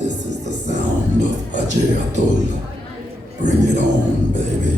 This is the sound of Ajay Atul. Bring it on, baby.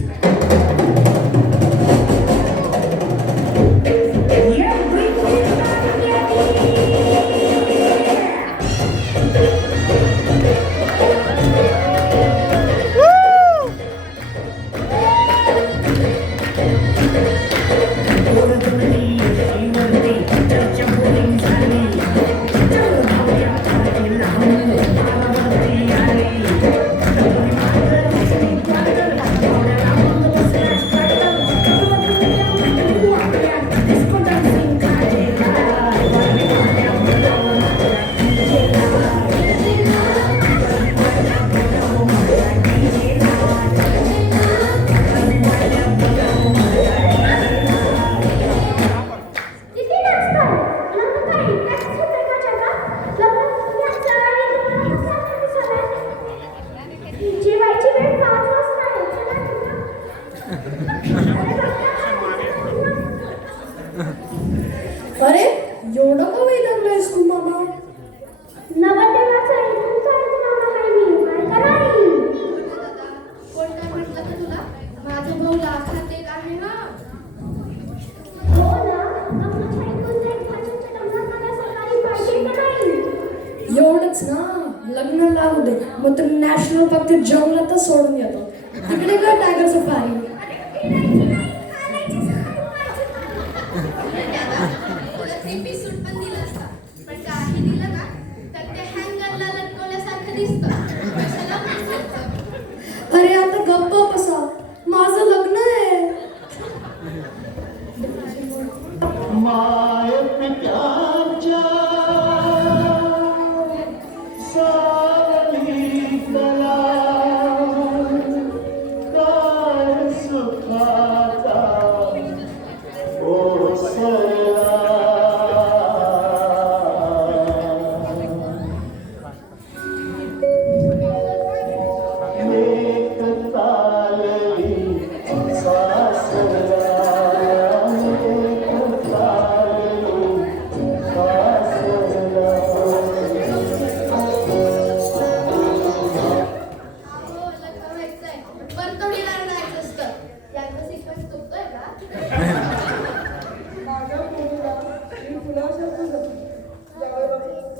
अरे एवढं का वेळ लागलायस तू मामा? नवरदेवाचा इथून करायचं मामा आहे मी माहिती नाही. कोण काय म्हटलं का तुला? माझा भाऊ लाखात एक आहे ना. हो ना, आपलं ऐकून एक भाषेच्या टमणात मला सकाळी पाहिजे का नाही? एवढंच ना, लग्न लागू दे मग तर नॅशनल पार्क ते जंगलातच सोडून येतो. तिकडे काय टायगर सफारी. तुला 3 सूट पण दिलं असतं, पण काही दिलं का तर ते हँगरला लटकवल्यासारखं दिसतं. कशाला म्हणायचं? अरे आता गप्प बसा, माझं लग्न आहे.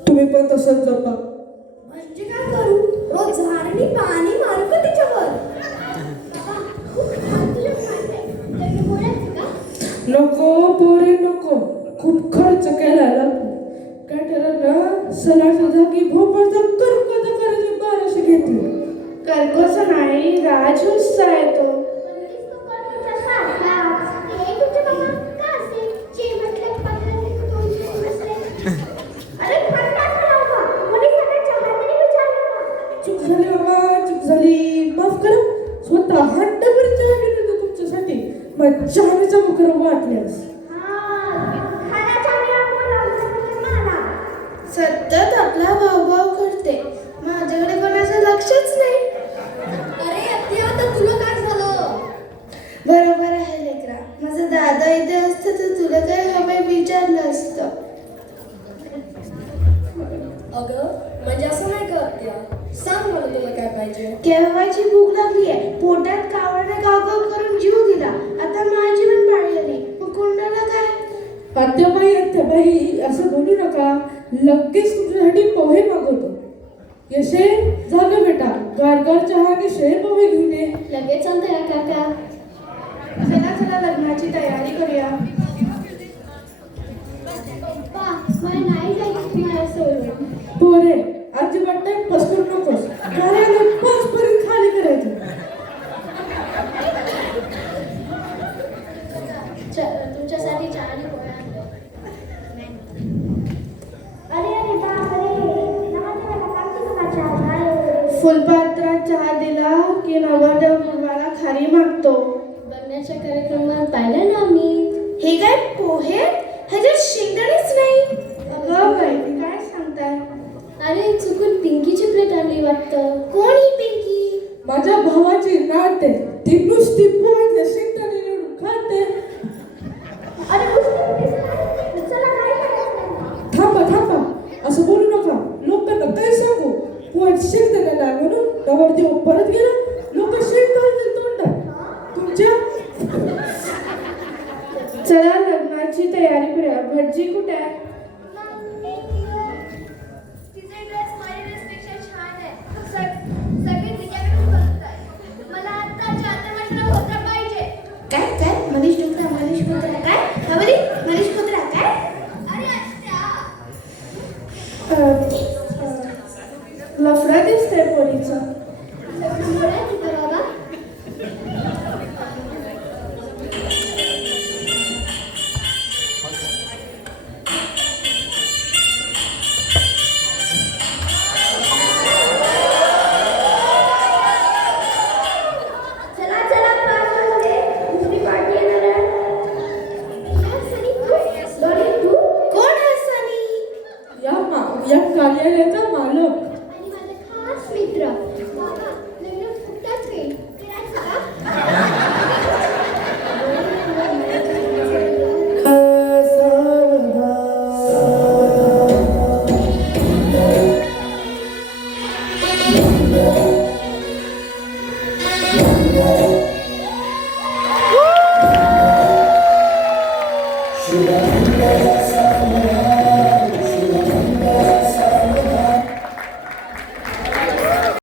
तुम्ही पण तसंच जपा. म्हणजे काय करू? रोज झाडांनी पाणी मारू का तिच्यावर? नको पोरे नको, खूप खर्च केला लागतो. काय त्याला ना सलाडच्या जागी भोपळचा कर्कच करायचे 1200 घेतले. कर्कच नाही, राजहंसचा आहे तो. चूक झाली बाबा, चूक झाली, माफ करा. स्वतः हंडाभर चहा घेतली होती तुमच्यासाठी. मग चहाचा मुखर वाटल्यास सतत आपला भावभाव करते, माझ्याकडे कोणाचं लक्षच नाही. अरे अत्या, आता तुला काय झालं? बरोबर आहे लेकरा, माझा दादा इथे असतं तर तुला काय हवंय विचारलं असतं. अगं म्हणजे असं नाही का अत्या? सांग मला तुला काय पाहिजे. केव्हाची भूक लागली आहे, पोटात कावळ्याने गावगाव करून जीव दिला, आता माझी पण पाळी आली, मग कोणाला काय? आत्याबाई असं बोलू नका. लगेच तुमच्यासाठी पोहे मागवतो. यशे जा गं बेटा, गारगार चहा आणि शेर पोहे घेऊन ये. लगेच चालतंय का काका? चला चला लग्नाची तयारी करूया. पप्पा मला नाही जायचं तुम्हाला सोडून. पोरे अजिबात टाइम पास करू नकोस. कार्यालय 5 पर्यंत खाली करायचं. तुमच्यासाठी चहा आणि पोहे आणले. अरे बापरे, नवरदेवाला कागदी का चहा? फुलपात्रात चहा दिला की नवरदेव मुलाला खारी मागतो. बघण्याच्या कार्यक्रमात पाहिलं ना मी. हे काय पोहे ह्याच्यात शेंगदाणेच नाही. अगं बाई काय सांगताय? अरे चुकून पिंकीची प्लेट आणली वाटतं. कोण ही पिंकी? माझ्या भावाची नात आहे. ती नुसती पोहे शेंगदाणे निवडून खाते. अरे चला काय करायचं? थांबा असं बोलू नका. लोकांना काय सांगू? पोहे शेंगदाणे नाही म्हणून नवरदेव परत गेला. लोक शेंग घालतील तोंडात तुमच्या. चला लग्नाची तयारी करूया. भटजी कुठे आहे? तिचे ड्रेस माझ्या ड्रेसपेक्षा छान आहे. सगळे तिच्याकडेच बघताय. मला आत्ताच्या आता माझ्याला होता पाहिजे. काय